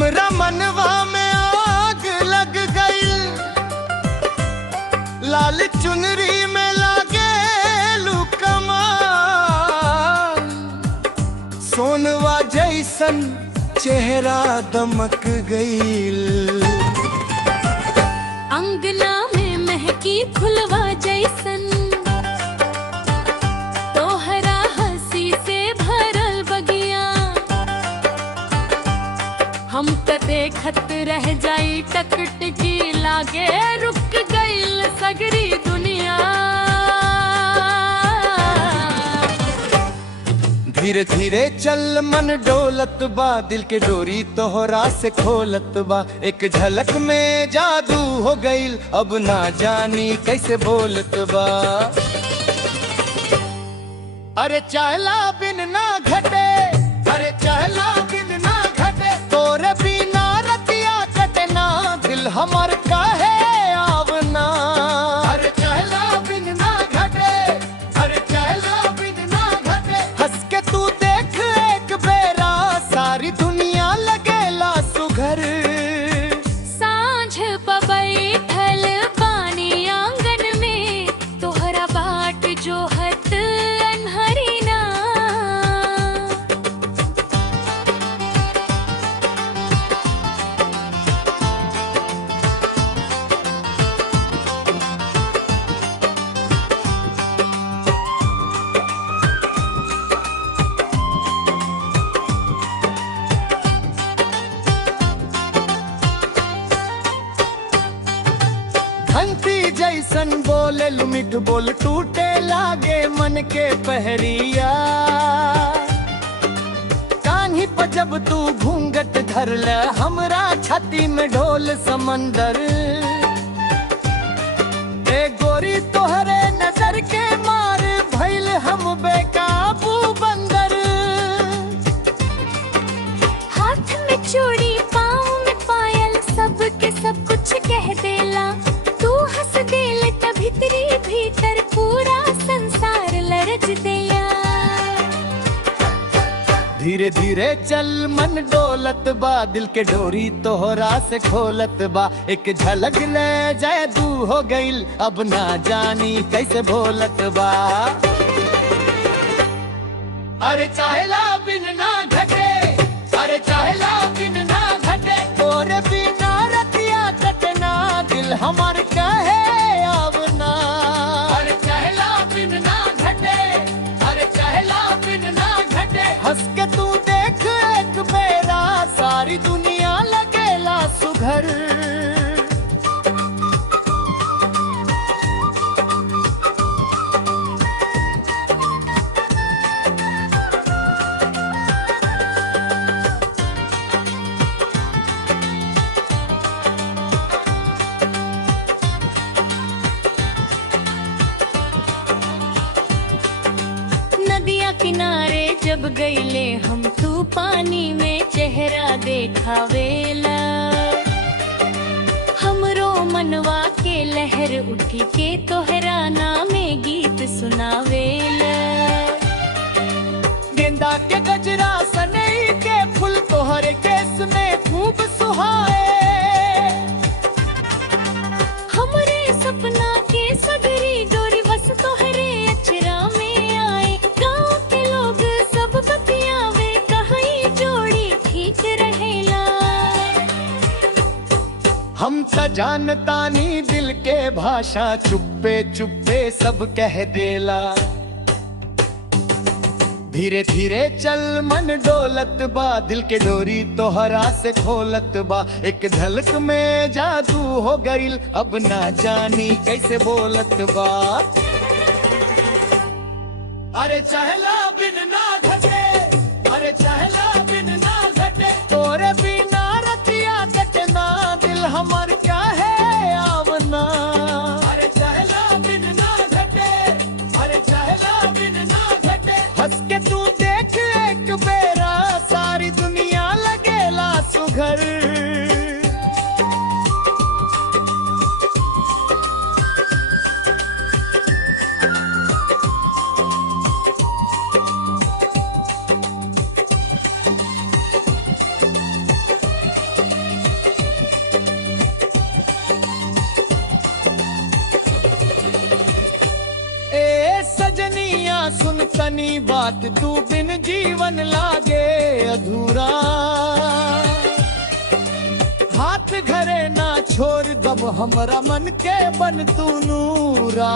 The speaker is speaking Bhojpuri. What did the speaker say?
हमरा मनवा में आग लग गई, लाल चुनरी में लागे लुकमा, सोनवा जैसन चेहरा दमक गई। अंगना में महकी फुलवा जैसन, तोहरा हंसी से भरल बगिया, हम त देखत रह जाई टकटकी, लागे रुक गईल सगरी दुनिया। धीरे धीरे चल मन डोलत बा, दिल के डोरी तोहरा से खोलत बा, एक झलक में जादू हो गईल, अब ना जानी कैसे बोलत बा। अरे चहला बिन ना घटे, अरे चहला बिन ना घटे, तोरे बिना रतिया कटना, दिल हमार काहे आवना। अरे चहला बिन ना घटे, अरे चहला बिन ना घटे, हंस के तू देख एक बेरा, सारी दुनिया लगेला सुघर। सांझ बैठल पानी आंगन में, तोहरा बाट जो हत अनहरीना। घंटी जैसन बोले मिठ बोल, टूटे लागे मन के पहरिया, कान्ही पर जब तू घूंघट धरल, हमरा छाती में ढोल समंदर। ए गोरी तोहरे नजर के मार, भइल हम बेकाबू बंदर। हाथ में चूड़ी पाँव में पायल, सब के सब कुछ कह देला, तू हंस देल त भीतरी भीतर पूरा संसार लरज देला। धीरे धीरे चल मन डोलत बा, दिल के डोरी तोहरा से खोलत बा, एक झलक ले जादू हो गईल, अब ना जानी कैसे बोलत बा। अरे चाहेला बिन ना घटे, अरे चाहेला बिन ना घटे, तोरे बिना रतिया कटना, दिल हमार काहे आवना। अरे चाहेला बिन ना घटे, अरे चाहेला बिन ना घटे, हंस के तू देख एक बेरा, सारी दुनिया लगेला सुघर। नदिया किनारे जब गईले हम, तू पानी में चेहरा देखावेला, हमरो मनवा के लहर उठी के तोहरा नामे गीत सुनावेला। गेंदा के गजरा सनई के फूल, तोहरे केस में खूब सुहाए, हमरे सपना के सगरी डोरी बस तोहरे अचरा में आए, गाँव के लोग सब बतियावे, कहीं जोड़ी ठीक रहेला। हम त जानतानी दिल के भाषा, चुप्पे चुप्पे सब कह देला। धीरे धीरे चल मन डोलत बा, दिल के डोरी तोहरा से खोलत बा, एक झलक में जादू हो गईल, अब ना जानी कैसे बोलत बा। अरे चहला बिन ना घटे, अरे चहला बिन ना घटे, तोरे बिना रतिया कटना, दिल हमार काहे आवना। अरे चहला बिन ना घटे, अरे चहला बिन ना घटे, हंस के तू देख एक बेरा, सारी दुनिया लगेला सुघर। सैया सुन तनी बात तू बिन जीवन लागे अधूरा हाथ घरे ना छोड़ दब हमरा मन के बन तू नूरा